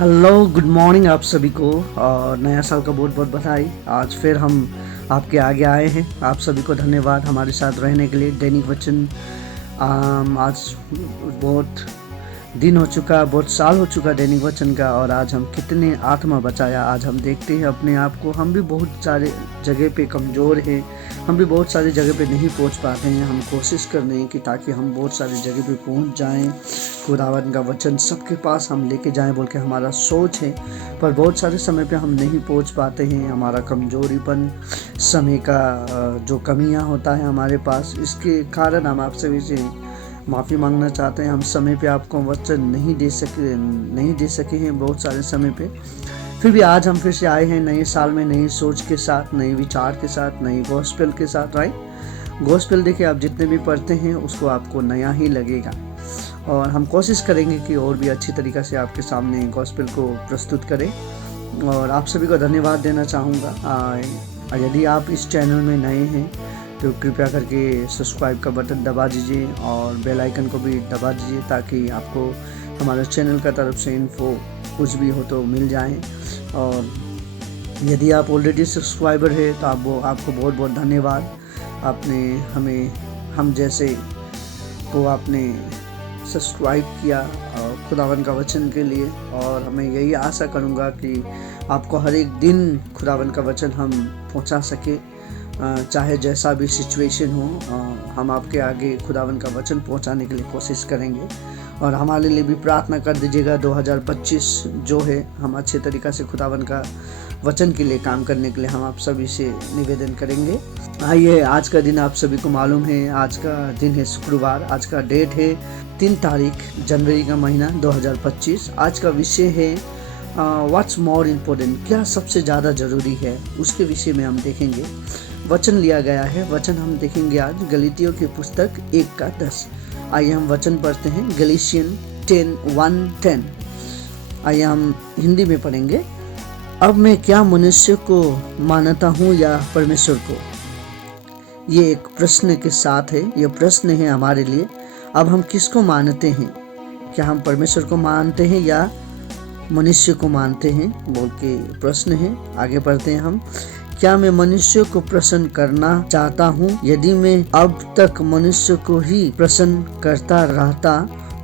Hello good morning आप सभी को और नया साल का बहुत बहुत बधाई। आज फिर हम आपके आगे आए हैं। आप सभी को धन्यवाद हमारे साथ रहने के लिए। दैनिक वचन आज बहुत दिन हो चुका, बहुत साल हो चुका दैनिक वचन का, और आज हम कितने आत्मा बचाया। आज हम देखते हैं अपने आप को, हम भी बहुत सारे जगह पे कमज़ोर हैं, हम भी बहुत सारी जगह पे नहीं पहुंच पाते हैं। हम कोशिश कर रहे हैं कि ताकि हम बहुत सारी जगह पे पहुंच जाएं, खुदावन का वचन सबके पास हम लेके जाएं बोल के हमारा सोच है। पर बहुत सारे समय पे हम नहीं पहुंच पाते हैं। हमारा कमज़ोरीपन, समय का जो कमियां होता है हमारे पास, इसके कारण हम आपसे भी माफ़ी मांगना चाहते हैं। हम समय पे आपको वचन नहीं दे सके हैं बहुत सारे समय पे। फिर भी आज हम फिर से आए हैं नए साल में, नई सोच के साथ, नए विचार के साथ, नई गॉस्पेल के साथ। राइट, गॉस्पेल देखिए आप जितने भी पढ़ते हैं उसको आपको नया ही लगेगा, और हम कोशिश करेंगे कि और भी अच्छी तरीक़ा से आपके सामने गॉस्पेल को प्रस्तुत करें। और आप सभी को धन्यवाद देना चाहूँगा। यदि आप इस चैनल में नए हैं तो कृपया करके सब्सक्राइब का बटन दबा दीजिए और बेल आइकन को भी दबा दीजिए, ताकि आपको हमारे चैनल का तरफ से इन्फो कुछ भी हो तो मिल जाए। और यदि आप ऑलरेडी सब्सक्राइबर है तो आपको बहुत बहुत धन्यवाद। आपने हम जैसे को आपने सब्सक्राइब किया खुदावन का वचन के लिए, और हमें यही आशा करूँगा कि आपको हर एक दिन खुदावन का वचन हम पहुँचा सके। चाहे जैसा भी सिचुएशन हो, हम आपके आगे खुदावन का वचन पहुंचाने के लिए कोशिश करेंगे। और हमारे लिए भी प्रार्थना कर दीजिएगा। 2025 जो है, हम अच्छे तरीक़ा से खुदावन का वचन के लिए काम करने के लिए हम आप सभी से निवेदन करेंगे। आइए, आज का दिन आप सभी को मालूम है, आज का दिन है शुक्रवार। आज का डेट है 3 तारीख जनवरी का महीना 2025। आज का विषय है व्हाट्स मोर इम्पोर्टेंट, क्या सबसे ज़्यादा ज़रूरी है, उसके विषय में हम देखेंगे। वचन लिया गया है, वचन हम देखेंगे आज गलीतियों की पुस्तक 1:10। आइए हम वचन पढ़ते हैं, गलीशियन 10:1-10। आइए हम हिंदी में पढ़ेंगे। अब मैं क्या मनुष्य को मानता हूँ या परमेश्वर को? ये एक प्रश्न के साथ है, ये प्रश्न है हमारे लिए। अब हम किसको मानते हैं? क्या हम परमेश्वर को मानते हैं या मनुष्य को मानते हैं, बोल के प्रश्न है। आगे पढ़ते हैं हम। क्या मैं मनुष्य को प्रसन्न करना चाहता हूँ? यदि मैं अब तक मनुष्य को ही प्रसन्न करता रहता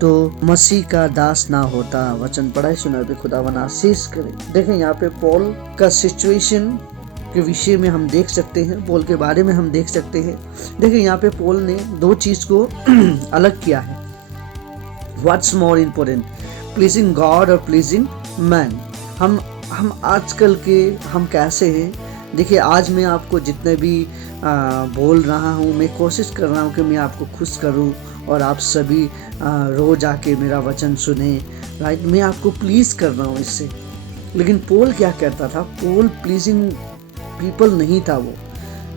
तो मसीह का दास ना होता। वचन पढ़ाई सुना पे खुदावन आशीष करे। देखें यहाँ पे पॉल का सिचुएशन के विषय में हम देख सकते हैं, पॉल के बारे में हम देख सकते हैं। देखिए यहाँ पे पॉल ने 2 चीज को अलग किया है। What's more important, pleasing God और प्लीजिंग मैन। हम आजकल के हम कैसे हैं? देखिए, आज मैं आपको जितने भी बोल रहा हूँ, मैं कोशिश कर रहा हूँ कि मैं आपको खुश करूँ और आप सभी रोज आके मेरा वचन सुने। राइट, मैं आपको प्लीज़ कर रहा हूँ इससे। लेकिन पॉल क्या करता था? पॉल प्लीजिंग पीपल नहीं था वो।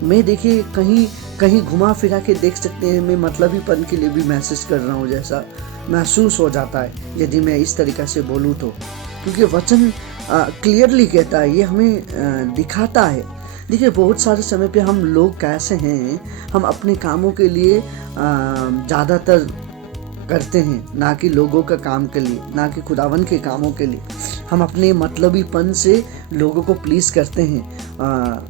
मैं देखिए कहीं घुमा फिरा के देख सकते हैं, मैं मतलबीपन के लिए भी मैसेज कर रहा हूँ जैसा महसूस हो जाता है यदि मैं इस तरीक़ा से बोलूँ तो, क्योंकि वचन क्लियरली कहता है, ये हमें दिखाता है। देखिए, बहुत सारे समय पे हम लोग कैसे हैं, हम अपने कामों के लिए ज़्यादातर करते हैं, ना कि लोगों का काम के लिए, ना कि खुदावन के कामों के लिए। हम अपने मतलबीपन से लोगों को प्लीज़ करते हैं।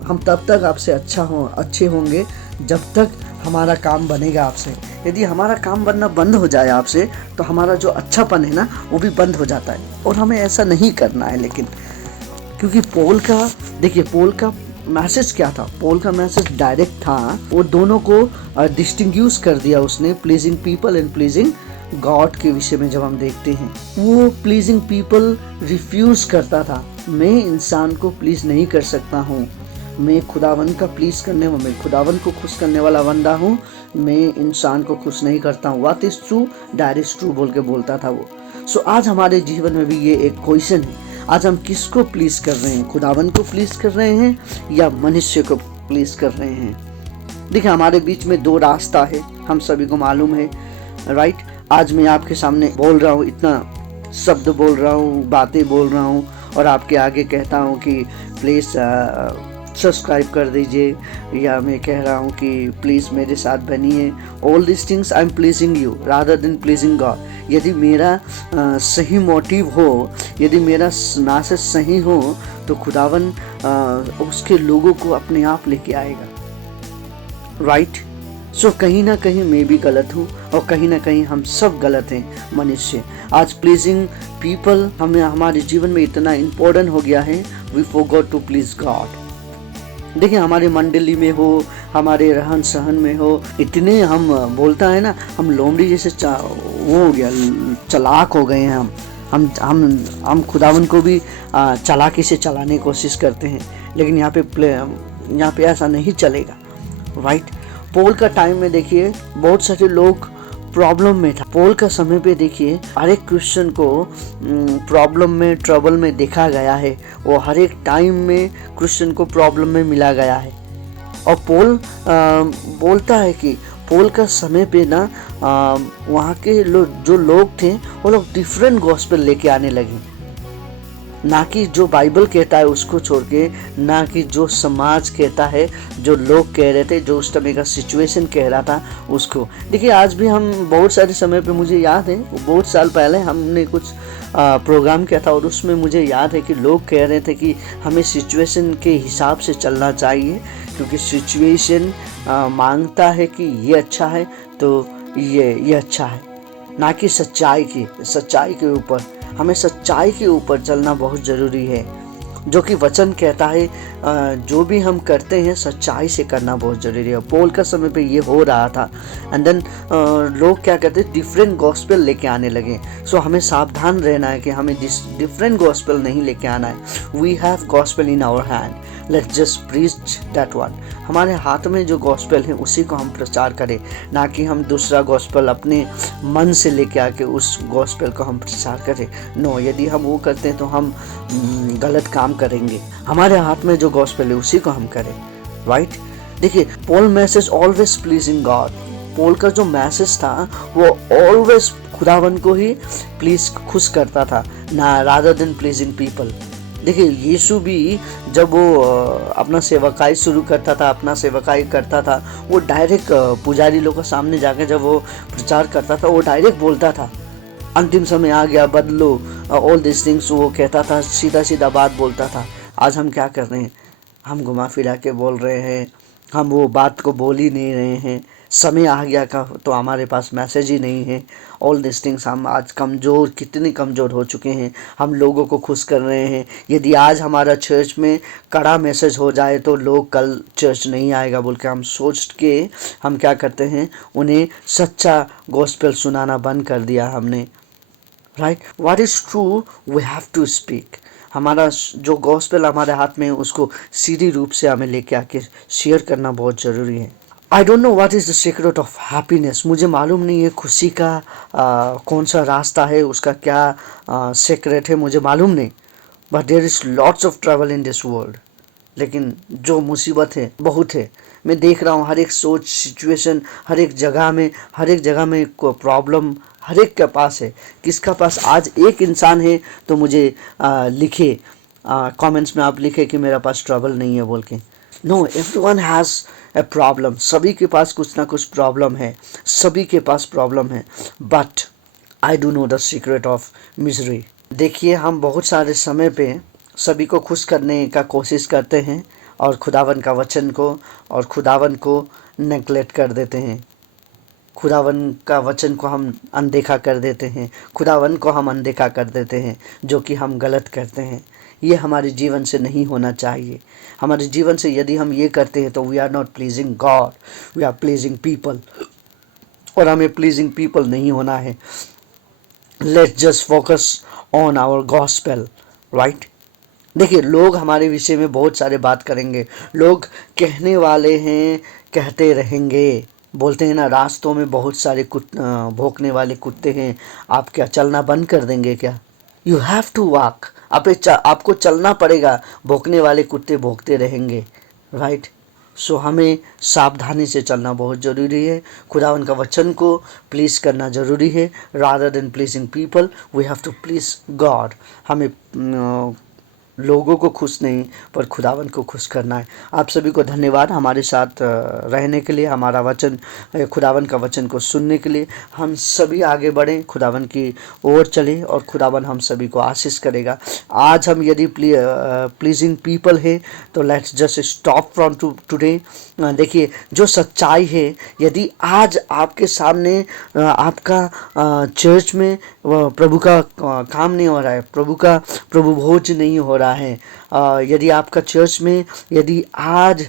हम तब तक आपसे अच्छे होंगे जब तक हमारा काम बनेगा आपसे। यदि हमारा काम बनना बंद हो जाए आपसे, तो हमारा जो अच्छापन है ना, वो भी बंद हो जाता है। और हमें ऐसा नहीं करना है। लेकिन क्योंकि पॉल का मैसेज क्या था? पॉल का मैसेज डायरेक्ट था। वो दोनों को डिस्टिंग्विश कर दिया उसने, pleasing people and pleasing God के विषय में। जब हम देखते हैं, वो प्लीजिंग पीपल रिफ्यूज करता था। मैं इंसान को प्लीज नहीं कर सकता हूँ, मैं खुदावन को खुश करने वाला बंदा हूँ, मैं इंसान को खुश नहीं करता हूँ। What is true, that is true बोल के बोलता था वो। सो आज हमारे जीवन में भी ये एक क्वेश्चन है, आज हम किसको प्लीज कर रहे हैं? खुदावन को प्लीज कर रहे हैं या मनुष्य को प्लीज कर रहे हैं? देखिए, हमारे बीच में 2 रास्ता है, हम सभी को मालूम है। राइट, आज मैं आपके सामने बोल रहा हूँ, इतना शब्द बोल रहा हूँ, बातें बोल रहा हूँ, और आपके आगे कहता हूँ कि प्लीज सब्सक्राइब कर दीजिए, या मैं कह रहा हूँ कि प्लीज़ मेरे साथ बनिए। All this things I am pleasing you rather than pleasing God. यदि मेरा सही मोटिव हो, यदि मेरा ना से सही हो, तो खुदावन उसके लोगों को अपने आप लेके आएगा, राइट। सो कहीं ना कहीं मैं भी गलत हूँ, और कहीं ना कहीं हम सब गलत हैं मनुष्य। आज प्लीजिंग पीपल हमें हमारे जीवन में इतना इम्पोर्टेंट हो गया है, we forgot to please God. देखिए, हमारे मंडली में हो, हमारे रहन सहन में हो, इतने हम बोलता है ना, हम लोमड़ी जैसे वो हो गया, चालाक हो गए हैं हम खुदावन को भी चालाकी से चलाने की कोशिश करते हैं, लेकिन यहाँ पे ऐसा नहीं चलेगा, राइट। पोल का टाइम में देखिए बहुत सारे लोग प्रॉब्लम में था। पोल का समय पे देखिए हर एक क्रिश्चियन को प्रॉब्लम में, ट्रबल में देखा गया है। वो हर एक टाइम में क्रिश्चियन को प्रॉब्लम में मिला गया है। और पोल बोलता है कि पोल का समय पे ना वहाँ के जो लोग थे वो लोग डिफरेंट गॉस्पेल लेके आने लगे, ना कि जो बाइबल कहता है उसको छोड़ के, ना कि जो समाज कहता है, जो लोग कह रहे थे, जो उस समय का सिचुएशन कह रहा था उसको। देखिए, आज भी हम बहुत सारे समय पे, मुझे याद है बहुत साल पहले हमने कुछ प्रोग्राम किया था, और उसमें मुझे याद है कि लोग कह रहे थे कि हमें सिचुएशन के हिसाब से चलना चाहिए, क्योंकि सिचुएशन मांगता है कि ये अच्छा है तो ये अच्छा है, ना कि सच्चाई के ऊपर। हमें सच्चाई के ऊपर चलना बहुत ज़रूरी है, जो कि वचन कहता है जो भी हम करते हैं सच्चाई से करना बहुत ज़रूरी है। पोल का समय पे ये हो रहा था, एंड देन लोग क्या कहते हैं, डिफरेंट गॉस्पेल लेके आने लगे। सो हमें सावधान रहना है कि हमें डिफरेंट गॉस्पेल नहीं लेके आना है। We have gospel in our hand, let's just preach that one. हमारे हाथ में जो गॉस्पेल है उसी को हम प्रचार करें, ना कि हम दूसरा गॉस्पेल अपने मन से लेके आके उस गॉस्पेल को हम प्रचार करें। नो, यदि हम वो करते हैं तो हम गलत काम करेंगे। हमारे हाथ में जो गॉस्पेल है उसी को हम करें, राइट। देखिए, पोल मैसेज ऑलवेज प्लीजिंग गॉड। पोल का जो मैसेज था वो ऑलवेज खुदावन को ही खुश करता था, ना रादर देन प्लीजिंग पीपल। देखिए, यीशु भी जब वो अपना सेवकाई शुरू करता था, वो डायरेक्ट पुजारी लोग के सामने जाकर जब वो प्रचार करता था, वो डायरेक्ट बोलता था, अंतिम समय आ गया, बदलो, ऑल दिस थिंग्स। वो कहता था, सीधा बात बोलता था। आज हम क्या कर रहे हैं? हम घुमा फिरा के बोल रहे हैं, हम वो बात को बोल ही नहीं रहे हैं। समय आ गया का तो हमारे पास मैसेज ही नहीं है। ऑल दिस थिंग्स, हम आज कितने कमज़ोर हो चुके हैं। हम लोगों को खुश कर रहे हैं। यदि आज हमारा चर्च में कड़ा मैसेज हो जाए तो लोग कल चर्च नहीं आएगा बोल के हम सोच के हम क्या करते हैं, उन्हें सच्चा गॉस्पेल सुनाना बंद कर दिया हमने, right. What is true we have to speak. हमारा जो गॉस्पेल हमारे हाथ में है उसको सीधी रूप से हमें लेके आके शेयर करना बहुत ज़रूरी है। I don't know what is the secret of happiness. मुझे मालूम नहीं है खुशी का कौन सा रास्ता है, उसका क्या सीक्रेट है, मुझे मालूम नहीं। But there is lots of travel in this world. लेकिन जो मुसीबत है बहुत है। मैं देख रहा हूँ हर एक सोच, सिचुएशन, हर एक जगह में प्रॉब्लम हर एक के पास है। किसका पास आज एक इंसान है तो मुझे लिखे कमेंट्स में, आप लिखे कि मेरा पास ट्रबल नहीं है बोल के। No, everyone has a problem. सभी के पास कुछ ना कुछ प्रॉब्लम है, सभी के पास प्रॉब्लम है। But I do know the secret of misery. देखिए, हम बहुत सारे समय पे सभी को खुश करने का कोशिश करते हैं और खुदावन का वचन को और खुदावन को नेगलेक्ट कर देते हैं। खुदावन का वचन को हम अनदेखा कर देते हैं, खुदावन को हम अनदेखा कर देते हैं, जो कि हम गलत करते हैं। ये हमारे जीवन से नहीं होना चाहिए। हमारे जीवन से यदि हम ये करते हैं तो we are not pleasing God, we are pleasing people. और हमें प्लीजिंग पीपल नहीं होना है। Let's just focus on our gospel, right. देखिए, लोग हमारे विषय में बहुत सारे बात करेंगे। लोग कहने वाले हैं, कहते रहेंगे। बोलते हैं ना, रास्तों में बहुत सारे भौंकने वाले कुत्ते हैं, आप क्या चलना बंद कर देंगे क्या? You have to walk. आपको चलना पड़ेगा, भौंकने वाले कुत्ते भौंकते रहेंगे, राइट। सो हमें सावधानी से चलना बहुत ज़रूरी है। खुदावन का वचन को प्लीज़ करना ज़रूरी है। Rather than pleasing people we have to please God. हमें लोगों को खुश नहीं पर खुदावन को खुश करना है। आप सभी को धन्यवाद हमारे साथ रहने के लिए, हमारा वचन खुदावन का वचन को सुनने के लिए। हम सभी आगे बढ़ें, खुदावन की ओर चलें और खुदावन हम सभी को आशीष करेगा। आज हम यदि प्लीजिंग पीपल है तो let's just stop from today. देखिए जो सच्चाई है, यदि आज आपके सामने आपका चर्च में प्रभु का काम नहीं हो रहा है, प्रभु भोज नहीं हो रहा है, यदि आपका चर्च में यदि आज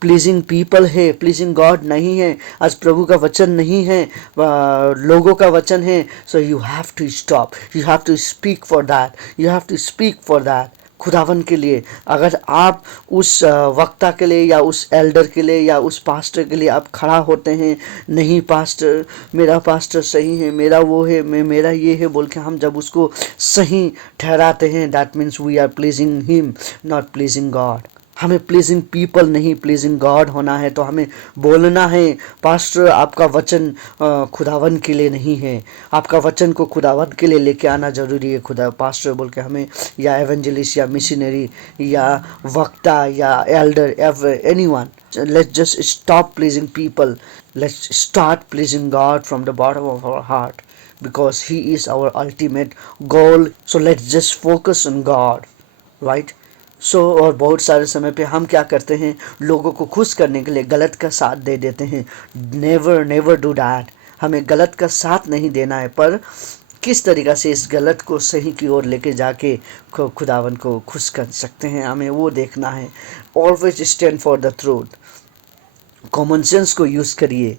प्लीजिंग पीपल है, प्लीजिंग गॉड नहीं है, आज प्रभु का वचन नहीं है, लोगों का वचन है, so you have to stop, you have to speak for that, you have to speak for that. खुदावन के लिए अगर आप उस वक्ता के लिए या उस एल्डर के लिए या उस पास्टर के लिए आप खड़ा होते हैं, नहीं पास्टर मेरा पास्टर सही है, मेरा वो है, मेरा ये है बोल के हम जब उसको सही ठहराते हैं, that means we are pleasing him, not pleasing God. हमें प्लीजिंग पीपल नहीं प्लीजिंग गॉड होना है। तो हमें बोलना है पास्टर आपका वचन खुदावन के लिए नहीं है, आपका वचन को खुदावन के लिए लेके आना ज़रूरी है खुदा पास्टर बोल के हमें, या एवेंजलिस्ट या मिशनरी या वक्ता या elder anyone. Let's just stop pleasing people, let's start pleasing God from the bottom of our heart because he is our ultimate goal. So let's just focus on God, right? और बहुत सारे समय पे हम क्या करते हैं, लोगों को खुश करने के लिए गलत का साथ दे देते हैं। Never do that. हमें गलत का साथ नहीं देना है, पर किस तरीक़ा से इस गलत को सही की ओर लेके जाके खुदावन को खुश कर सकते हैं, हमें वो देखना है। Always stand for the truth. Common sense को यूज़ करिए,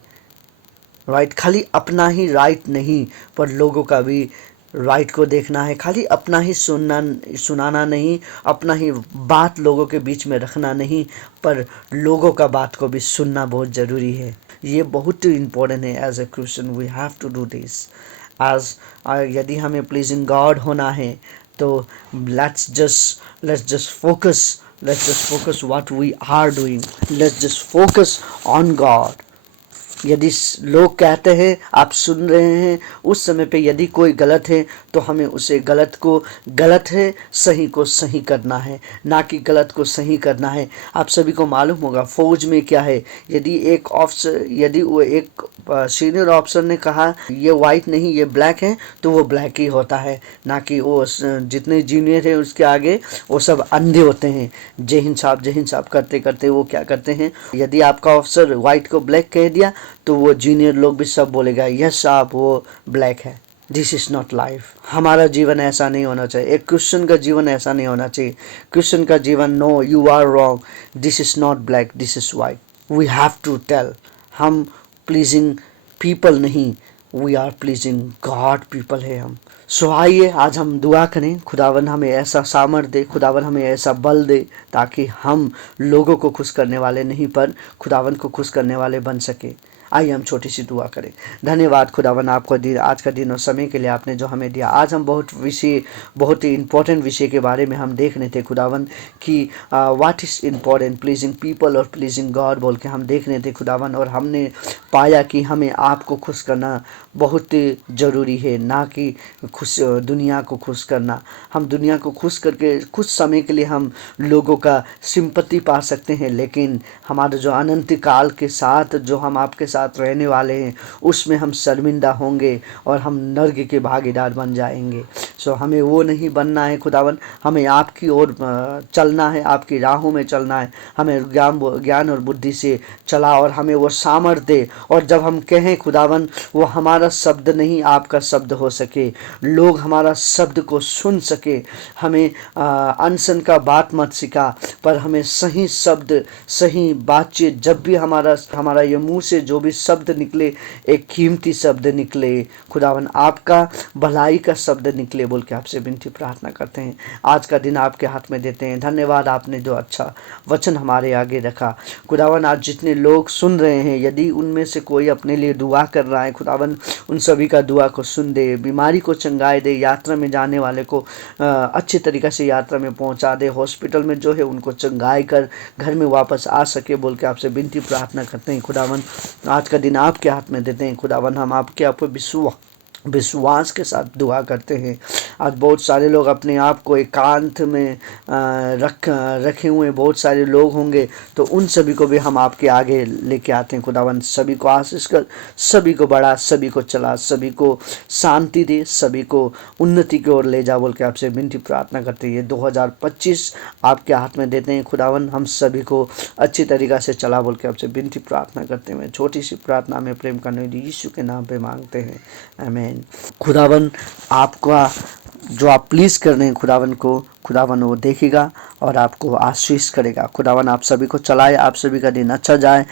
राइट? खाली अपना ही राइट नहीं पर लोगों का भी राइट को देखना है। खाली अपना ही सुनाना नहीं, अपना ही बात लोगों के बीच में रखना नहीं, पर लोगों का बात को भी सुनना बहुत ज़रूरी है। ये बहुत इम्पोर्टेंट है। As a Christian we have to do this. As यदि हमें प्लीजिंग गॉड होना है तो let's just focus what we are doing, let's just focus on God. यदि लोग कहते हैं, आप सुन रहे हैं, उस समय पे यदि कोई गलत है तो हमें उसे गलत को गलत है, सही को सही करना है, ना कि गलत को सही करना है। आप सभी को मालूम होगा फौज में क्या है, यदि वो एक सीनियर ऑफिसर ने कहा ये वाइट नहीं ये ब्लैक है तो वो ब्लैक ही होता है, ना कि वो जितने जूनियर हैं उसके आगे वो सब अंधे होते हैं। जय हिंद साहब करते करते वो क्या करते हैं, यदि आपका ऑफिसर वाइट को ब्लैक कह दिया तो वो जूनियर लोग भी सब बोलेगा यस साहब वो ब्लैक है। This is not life. हमारा जीवन ऐसा नहीं होना चाहिए, एक क्रिश्चियन का जीवन ऐसा नहीं होना चाहिए। क्रिश्चियन का जीवन, no you are wrong, this is not black, this is white. We have to tell. हम प्लीजिंग पीपल नहीं, we are pleasing God people है हम। सो आइए आज हम दुआ करें, खुदावन हमें ऐसा सामर्थ्य दे, खुदावन हमें ऐसा बल दे ताकि हम लोगों को खुश करने वाले नहीं पर खुदावन को खुश करने वाले बन सके। आइए हम छोटी सी दुआ करें। धन्यवाद खुदावन आपको दिन, आज का दिन और समय के लिए आपने जो हमें दिया। आज हम बहुत ही इम्पोर्टेंट विषय के बारे में हम देख रहे थे खुदावन कि what is important, pleasing people और प्लीजिंग गॉड बोल के हम देख रहे थे खुदावन, और हमने पाया कि हमें आपको खुश करना बहुत ज़रूरी है, ना कि दुनिया को खुश करना। हम दुनिया को खुश करके कुछ समय के लिए हम लोगों का सिंपत्ति पा सकते हैं, लेकिन हमारे जो अनंत काल के साथ जो हम आपके साथ रहने वाले हैं उसमें हम शर्मिंदा होंगे और हम नर्क के भागीदार बन जाएंगे। सो हमें वो नहीं बनना है खुदावन, हमें आपकी ओर चलना है, आपकी राहों में चलना है। हमें ज्ञान और बुद्धि से चला और हमें वो सामर्थ्य दे, और जब हम कहें खुदावन वो हमारा शब्द नहीं आपका शब्द हो सके, लोग हमारा शब्द को सुन सके। हमें अनसन का बात मत सिखा, पर हमें सही शब्द सही बातचीत, जब भी हमारा ये मुंह से जो भी शब्द निकले एक कीमती शब्द निकले खुदावन, आपका भलाई का शब्द निकले बोल के आपसे विनती प्रार्थना करते हैं। आज का दिन आपके हाथ में देते हैं। धन्यवाद आपने जो अच्छा वचन हमारे आगे रखा खुदावन। आज जितने लोग सुन रहे हैं, यदि उनमें से कोई अपने लिए दुआ कर रहा है खुदावन, उन सभी का दुआ को सुन दे, बीमारी को चंगाए दे, यात्रा में जाने वाले को अच्छे तरीक़े से यात्रा में पहुंचा दे, हॉस्पिटल में जो है उनको चंगाई कर घर में वापस आ सके बोल के आपसे विनती प्रार्थना करते हैं खुदावन। आज का दिन आपके हाथ में देते हैं खुदावन। हम आपके आप विश्वास के साथ दुआ करते हैं। आज बहुत सारे लोग अपने आप को एकांत में रखे हुए बहुत सारे लोग होंगे, तो उन सभी को भी हम आपके आगे लेके आते हैं। खुदावन सभी को आशीष कर, सभी को बढ़ा, सभी को चला, सभी को शांति दे, सभी को उन्नति की ओर ले जा बोल के आपसे विनती प्रार्थना करते हैं। ये 2025 आपके हाथ में देते हैं खुदावन, हम सभी को अच्छी तरीक़ा से चला बोल के आपसे विनती प्रार्थना करते हैं। छोटी सी प्रार्थना में प्रेम करने वाले यीशु के नाम पे मांगते हैं, आमीन। खुदावन आपका जो आप प्लीज़ कर रहे हैं खुदावन को, खुदावन वो देखेगा और आपको आशीष करेगा। खुदावन आप सभी को चलाए, आप सभी का दिन अच्छा जाए,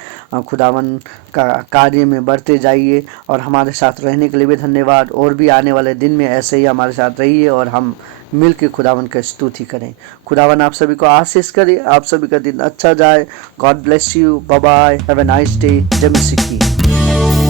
खुदावन का कार्य में बढ़ते जाइए और हमारे साथ रहने के लिए भी धन्यवाद। और भी आने वाले दिन में ऐसे ही हमारे साथ रहिए और हम मिल के खुदावन का स्तुति करें। खुदावन आप सभी को आशीष करे, आप सभी का दिन अच्छा जाए। God bless you, bye bye, have a nice day. जय मसीह की।